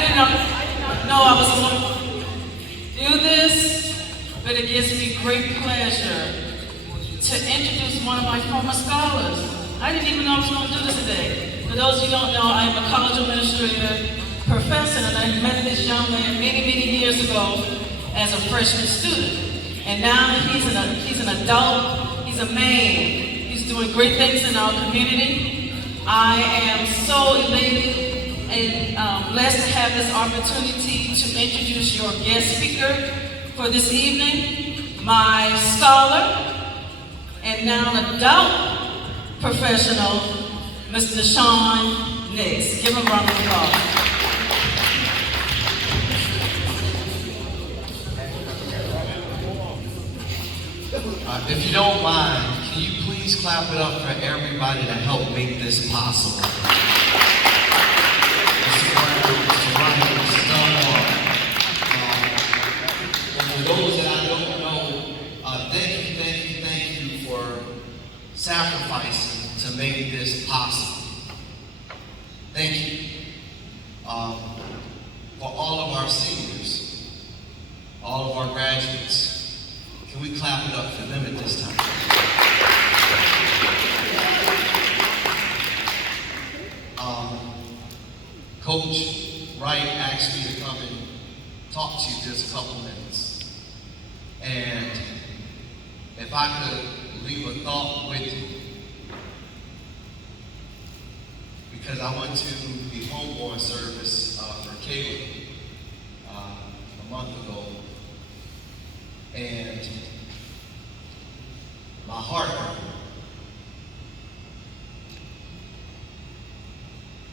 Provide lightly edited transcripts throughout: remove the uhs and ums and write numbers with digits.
I did not know I was going to do this, but it gives me great pleasure to introduce one of my former scholars. I didn't even know I was going to do this today. For those of you who don't know, I am a college administrator professor, and I met this young man many, many years ago as a freshman student. And now he's an adult, he's a man, he's doing great things in our community. I am so elated and blessed to have this opportunity to introduce your guest speaker for this evening, my scholar and now an adult professional, Mr. Sean Nix. Give him a round of applause. If you don't mind, can you please clap it up for everybody to help make this possible? Mr. Brown, Mr. Ryan, Mr. Dunbar. And for those that I don't know, thank you for sacrificing to make this possible. Thank you. For all of our seniors, all of our graduates, can we clap it up for them at this time? Coach Wright asked me to come and talk to you just a couple minutes. And if I could leave a thought with you, because I went to the homeborn service for Caleb a month ago, and my heart hurt.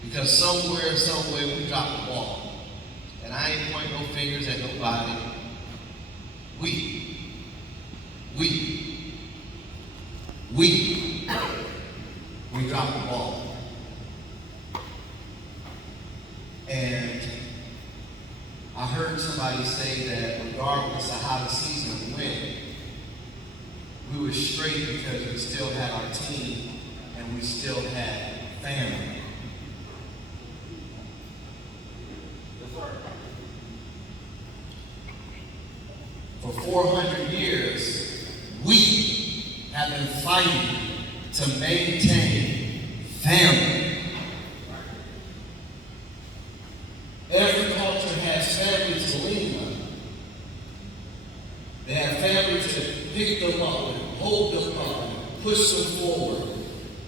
Because somewhere, some way, we dropped the ball. And I ain't pointing no fingers at nobody. We dropped the ball. And I heard somebody say that regardless of how the season went, we were straight because we still had our team and we still had family. For 400 years, we have been fighting to maintain family. Every culture has family to lean on. They have family to pick them up and hold them up and push them forward.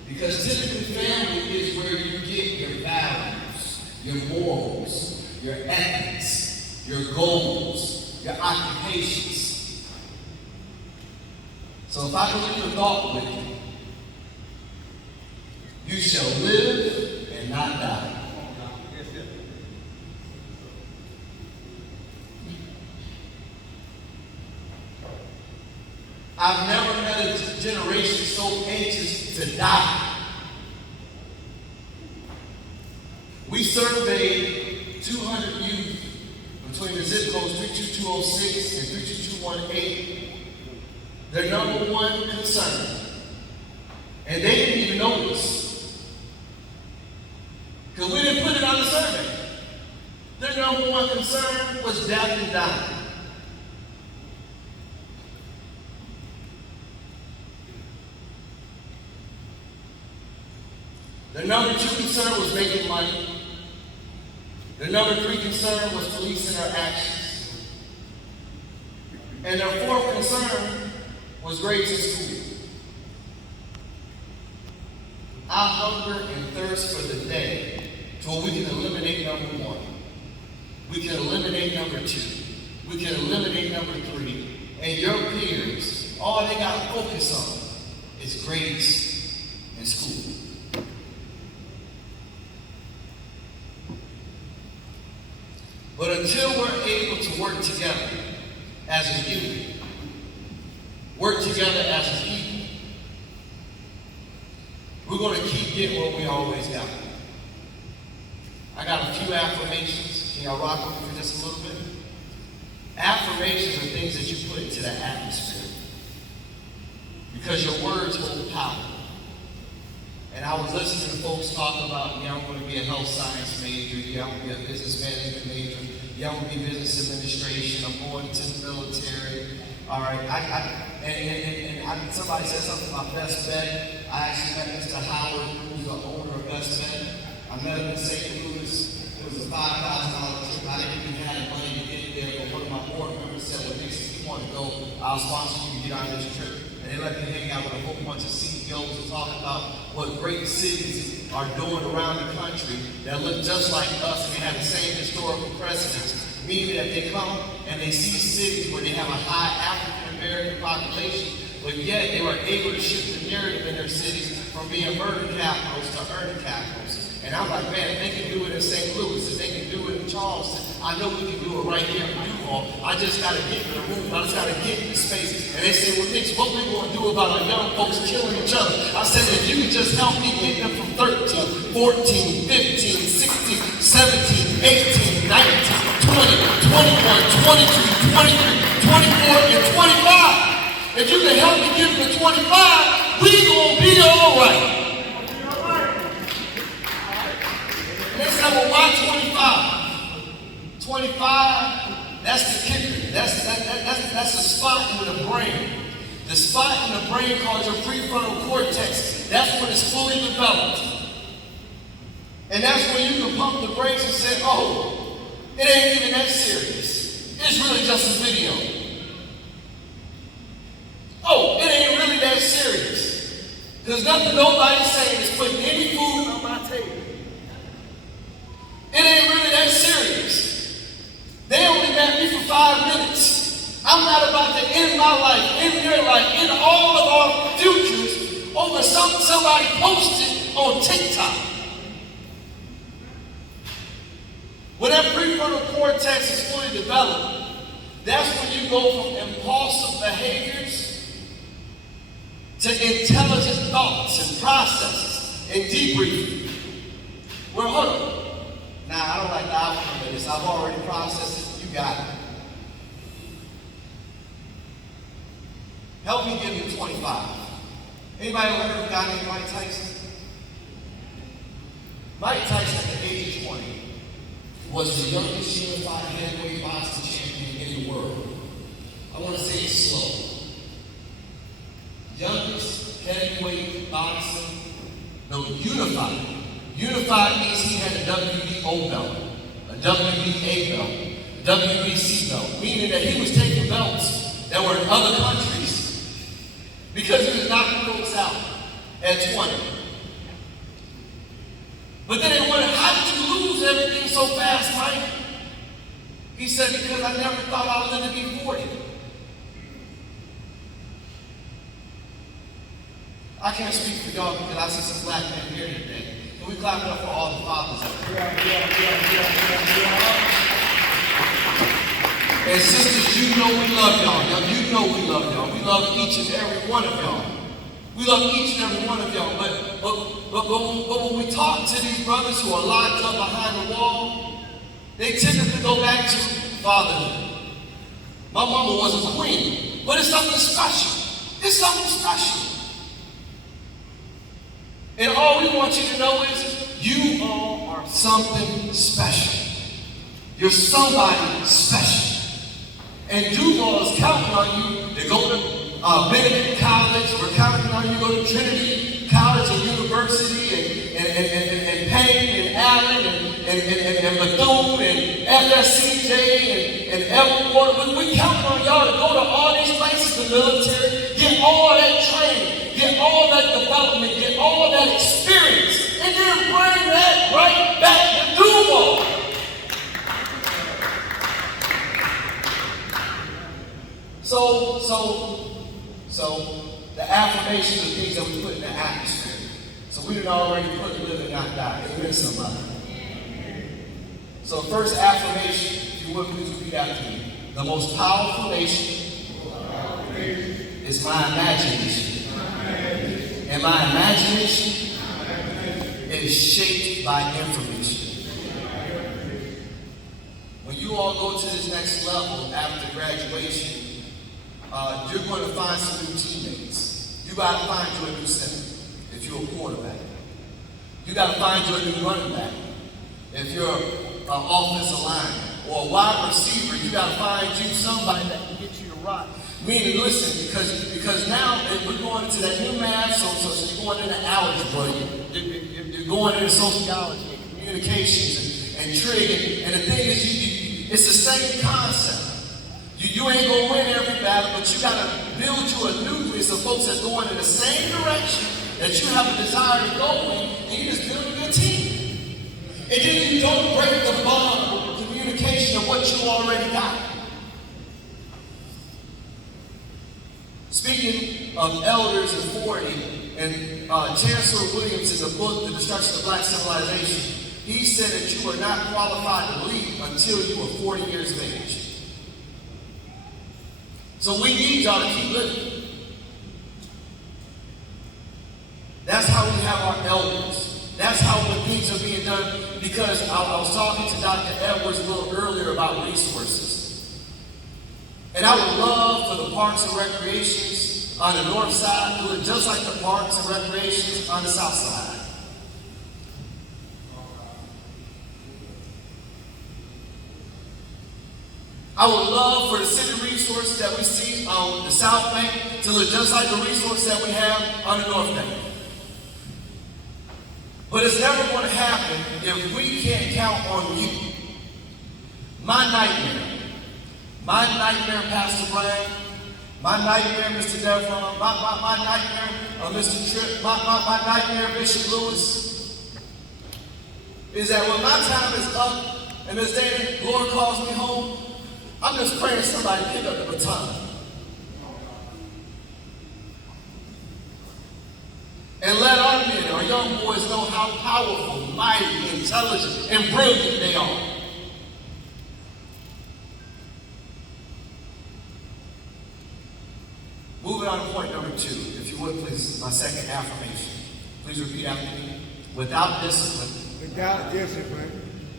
Because typically family is where you get your values, your morals, your ethics, your goals, your occupations. So if I can leave a thought with you, you shall live and not die. I've never met a generation so anxious to die. We surveyed 200 youth between the zip codes 32206 and 32218. Their number one concern, and they didn't even notice, because we didn't put it on the survey. Their number one concern was death and dying. Their number two concern was making money. Their number three concern was policing our actions. And their fourth concern was grades in school. I hunger and thirst for the day to where we can eliminate number one. We can eliminate number two. We can eliminate number three. And your peers, all they got to focus on is grades in school. But until we're able to work together as a unit, work together as a people, we're going to keep getting what we always got. I got a few affirmations. Can y'all rock with me for just a little bit? Affirmations are things that you put into the atmosphere, because your words hold power. And I was listening to folks talk about, yeah, I'm going to be a health science major, yeah, I'm going to be a business management major, yeah, I'm going to be business administration, I'm going to the military. All right, somebody said something about Best Bet. I actually met Mr. Howard, who's the owner of Best Bet. I met him in St. Louis. It was a $5,000 trip. I didn't even have the money to get there, but one of my board members said, well, Nick, if you want to go, I'll sponsor you to get on this trip. And they let me hang out with a whole bunch of CEOs and talk about what great cities are doing around the country that look just like us and they have the same historical precedents. Meaning that they come and they see cities where they have a high African American population, but yet they were able to shift the narrative in their cities from being murder capitals to earning capitals. And I'm like, man, if they can do it in St. Louis, if they can do it in Charleston, I know we can do it right here in Duval. I just got to get in the room. I just got to get in the space. And they say, well, Nick, what we going to do about our young folks killing each other? I said, if you can just help me get them from 13, 14, 15, 16, 17, 18, 19, 20, 21, 22, 23, 24, and 25. If you can help me get them to 25, we going to be all right. They said, well, why 25? 25, that's the kicker. That's the spot in the brain. The spot in the brain called your prefrontal cortex. That's when it's fully developed. And that's when you can pump the brakes and say, oh, it ain't even that serious. It's really just a video. Oh, it ain't really that serious. Because nothing nobody's saying is putting any food on my table. It ain't really that serious. They only got me for 5 minutes. I'm not about to end my life, end your life, end all of our futures over somebody posted on TikTok. When that prefrontal cortex is fully developed, that's when you go from impulsive behaviors to intelligent thoughts and processes and debriefing. Well, hold on. Now, I don't like the outcome of this. I've already processed it. You got it. Help me get him to 25. Anybody ever heard of a guy named Mike Tyson? Mike Tyson, at the age of 20, was the youngest unified heavyweight boxing champion in the world. I want to say it slow. Youngest heavyweight boxing, no, unified. Unified means he had a WBO belt, a WBA belt, a WBC belt, meaning that he was taking belts that were in other countries because he was knocking folks out at 20. But then they wondered, how did you lose everything so fast, Mike? He said, because I never thought I was going to be 40. I can't speak for y'all because I see some black men here today. We clap it up for all the fathers. And sisters, you know we love y'all. You know we love y'all. We love each and every one of y'all. We love each and every one of y'all. But when we talk to these brothers who are locked up behind the wall, they typically go back to fatherhood. My mama was a queen, but it's something special. It's something special. And all we want you to know is you all are something special. You're somebody special. And Duval is counting on you to go to Benedict College. We're counting on you to go to Trinity College and University and Payne and Allen and Bethune and FSCJ and Everwater. We're counting on y'all to go to all these places, the military, get all that training, get all that development, get all that experience, and then bring that right back to Duval. So the affirmations are things that we put in the atmosphere. So we didn't already put live and not die. Amen, somebody. So first affirmation, if you would please repeat after me. The most powerful nation is my imagination. And my imagination is shaped by information. When you all go to this next level after graduation, you're going to find some new teammates. You got to find you a new center if you're a quarterback. You got to find you a new running back. If you're an offensive lineman or a wide receiver, you got to find you somebody that can get you to rock. Meaning, listen, because now we're going into that new math, so you're going into algebra, you're going into sociology and communications and trig, and the thing is, it's the same concept. You ain't gonna win every battle, but you gotta build you a nucleus of folks that's going in the same direction that you have a desire to go in, and you just build a good team. And then you don't break the bond of communication of what you already got. Speaking of elders and authority, and Chancellor Williams in the book, The Destruction of Black Civilization, he said that you are not qualified to lead until you are 40 years of age. So we need y'all to keep living. That's how we have our elders. That's how when things are being done. Because I was talking to Dr. Edwards a little earlier about resources. And I would love for the parks and recreations on the north side to look just like the parks and recreations on the south side. I would love for the city resources that we see on the South Bank to look just like the resources that we have on the North Bank. But it's never going to happen if we can't count on you. My nightmare, Pastor Brian, my nightmare, Mr. Devron, my nightmare, Mr. Tripp, my nightmare, Bishop Lewis, is that when my time is up and this day the Lord calls me home, I'm just praying somebody pick up the baton. And let our men, our young boys, know how powerful, mighty, intelligent, and brilliant they are. Moving on to point number 2, if you would please, my second affirmation. Please repeat after me. Without discipline,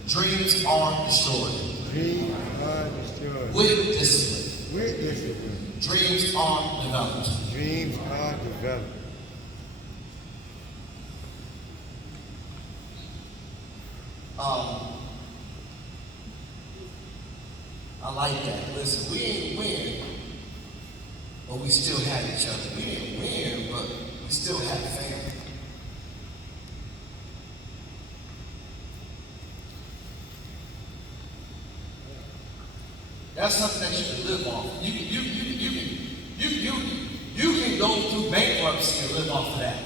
dreams are destroyed. Dreams are destroyed. With discipline, dreams are developed. Dreams are developed. I like that. Listen, we ain't win, but we still had each other. We didn't win, but we still had family. That's something that you can live off. You can go through bankruptcy and live off of that.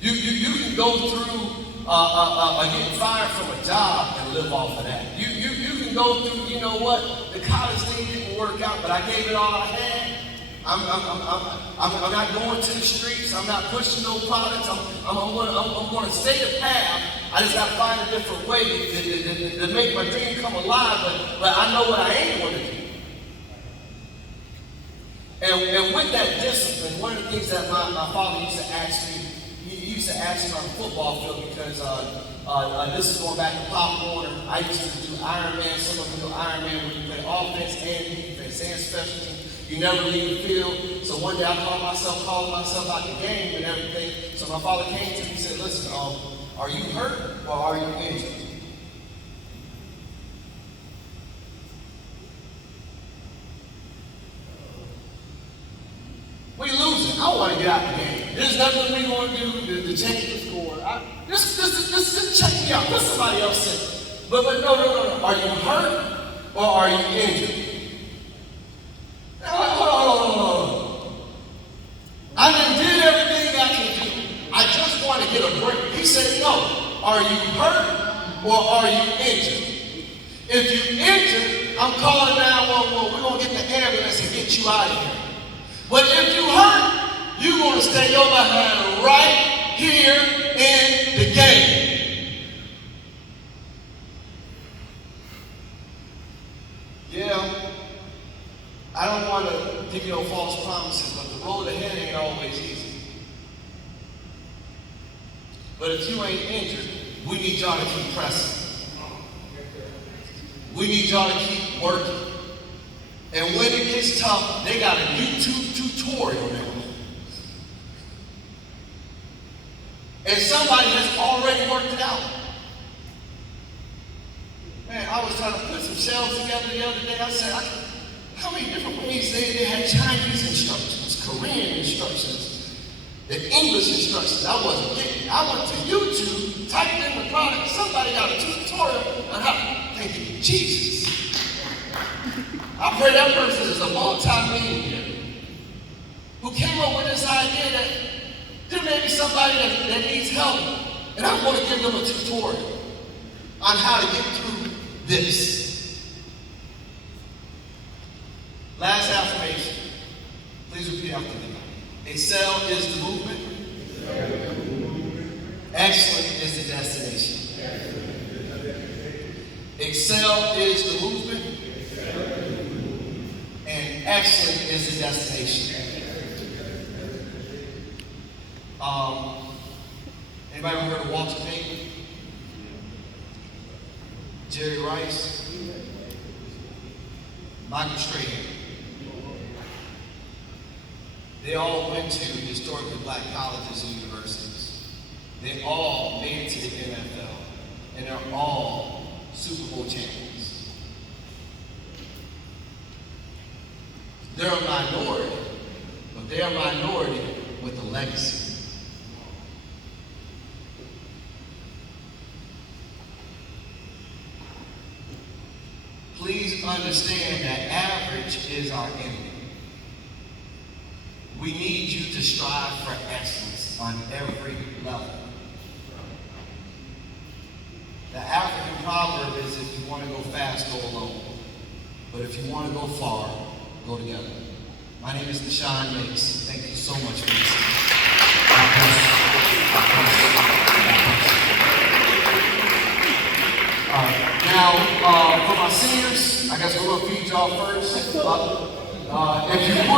You can go through getting fired from a job and live off of that. You can go through, you know what, the college thing didn't work out, but I gave it all I had. I'm not going to the streets. I'm not pushing no products. I'm going to stay the path. I just got to find a different way to make my dream come alive. But I know what I ain't going to do. And with that discipline, one of the things that my father used to ask me, he used to ask me on the football field because this is going back to Pop Warner. I used to do Ironman. Some of you do Ironman where you play offense and defense and special teams. You never leave the field. So one day I calling myself out the game and everything. So my father came to me and said, listen, are you hurt or are you injured? We losing. I want to get out the game. There's nothing we're going to do to change the score. Just check me out. Let somebody else say. But no. Are you hurt or are you injured? Hold on. I done did everything I can do. I just want to get a break. He said, no. Are you hurt or are you injured? If you're injured, I'm calling 911. We're going to get the ambulance and get you out of here. But if you hurt, you're going to stay your behind right here in the game. Yeah, I don't want to give you no false promises, but the road ahead ain't always easy. But if you ain't injured, we need y'all to keep pressing. We need y'all to keep working. And when it gets tough, they got a YouTube tutorial now. And somebody has already worked it out. Man, I was trying to put some shelves together the other day. I said, how many different ways they had Chinese instructions, Korean instructions, the English instructions. I wasn't getting it. I went to YouTube, typed in the product. Somebody got a tutorial on how. Thank you, Jesus. I pray that person is a multi-millionaire who came up with this idea that there may be somebody that needs help, and I'm going to give them a tutorial on how to get through this. Last affirmation. Please repeat after me. Excel is the movement. Excellent is the destination. Excel is the movement. And excellent is the destination. Anybody ever heard of Walter Payton? Jerry Rice? Michael Strahan? They all went to historically black colleges and universities. They all made it to the NFL, and they're all Super Bowl champions. They're a minority, but they're a minority with a legacy. Please understand that average is our enemy. We need you to strive for excellence on every level. The African proverb is, if you want to go fast, go alone. But if you want to go far, go together. My name is Deshaun Makes. Thank you so much for listening. God bless you. God bless you. God bless you. All right. Now, for my seniors, I guess we're going to feed y'all first. If you would,